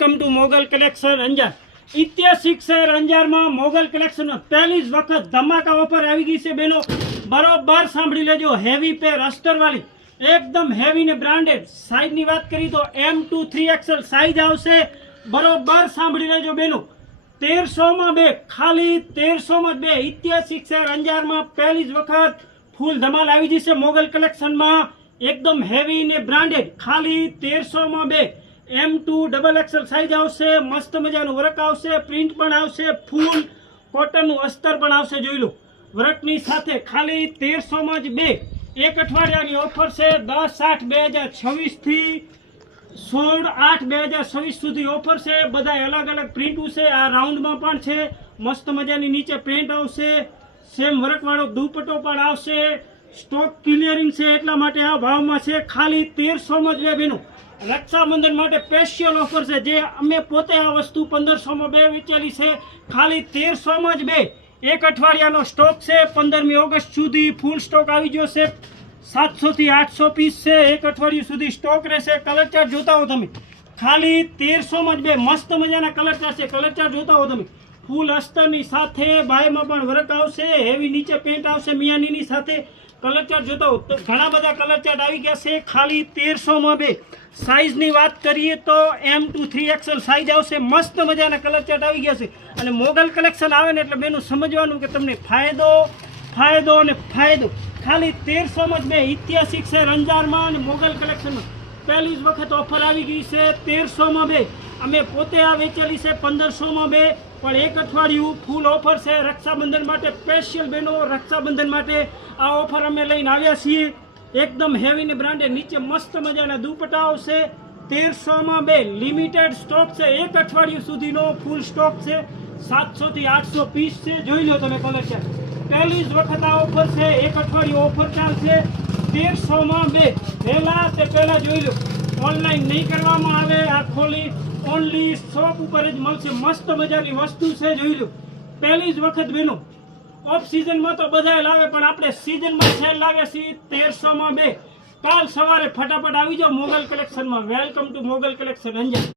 Welcome to Mogal collection Anjar. ऐतिहासिक शहर अंजार में मोगल कलेक्शन में पहली वक्त धमाका ऑफर आई गई है बेनो। बरोबर सांभी लेजो। हेवी पेर अस्तर वाली एकदम हेवी ने ब्रांडेड साइज की बात करी तो M2 3XL साइज आवशे। बरोबर सांभी लेजो बेनो। 1300 में बे, खाली 1300 में बे। ऐतिहासिक शहर अंजार में पहली वक्त फूल धमाल आई गई है मोगल कलेक्शन में। एकदम हेवी ने ब्रांडेड खाली 1300 में बे। M2 XXL साइज आवशे। मस्त मजानु वर्क आवशे, प्रिंट पण आवशे, फूल कॉटन अस्तर पण आवशे। जोई लो वर्कनी साथे खाली 1300 में ज बे। एक अठवाडियानी ऑफर छे। 10/8/2026 थी 16/8/2026 सुधी ऑफर छे। बधा अलग अलग प्रिंटू छे। आ राउंड में पण छे। मस्त मजानी नीचे पेंट आवशे। सेम वर्क वाळो दुपट्टो पण आवशे। स्टॉक क्लियरिंग छे એટલા માટે આ ભાવમાં છે। ખાલી 1300 માં જ બે બેનો। रक्षाबंधन माटे स्पेशियल ऑफर है। जे अमे पोते आ वस्तु 1500 में बे वेचेली है। खाली 1300 में ज बे। एक अठवाडियानो स्टॉक है। 15मी ऑगस्ट सुधी फूल स्टॉक आई गयो है। 700 થી 800 पीस है। एक अठवाडिયું सुधी स्टॉक रहेशे। कलर चार्ट जोता हो तमे। खाली 1300 में ज बे। मस्त मजाना कलर चार्ट है। कलर चार्ट जोता हो तमे। फूल अस्तरनी साथे बायमां पण वर्क आवशे। हेवी नीचे पेंट आवशे मियानीनी साथे। कलर चार्ट जोता हो तो घणा बधा कलर चार्ट आई गया है। खाली 1300 में बे। साइज की बात करिए तो M2 3XL साइज आवशे। मस्त मजाना कलर चार्ट आई गया है। अने मोगल कलेक्शन आवे ने एटले बेनो समजवानुं के तमने फायदो फायदो अने फायदो। खाली 1300 में ज बे। ऐतिहासिक शहर अंजार में मोगल कलेक्शन में पहली वक्त ऑफर आई गई है। 1300 में बे। अमे पोते आ वेचेली है 1500 में बे। पण एक अठवाडिયું फूल ऑफर है। रक्षाबंधन माटे स्पेशियल बेनो रक्षाबंधन माटे आ ऑफर अमे लईने आव्या छीए। एकदम हेवी ने ब्रांडेड नीचे मस्त मजाना दुपट्टा आवशे। 1300 में बे। लिमिटेड स्टॉक है। एक अठवाडिયું सुधीनो फूल स्टॉक है। 700 થી 800 पीस है। जोई लो तमे कलर चार्ट। पहली ज वखत आ ऑफर है। एक अठवाडिયું ऑफर चालशे। 1300 में बे। पहला ते पहला जोई लो। ऑनलाइन नहीं करवामां आवे। आ खोली ओनली शॉप पर ज मळशे। मस्त मजानी वस्तु है। जोई लो पहली ज वखत बेनो। ऑफ सीजन में तो बधाए लावे पण आपणे सीजन में सेल लागे छे 1300 में बे। काल सवारे फटाफट आवी जाओ मोगल कलेक्शन में। Welcome to Mogal collection Anjar.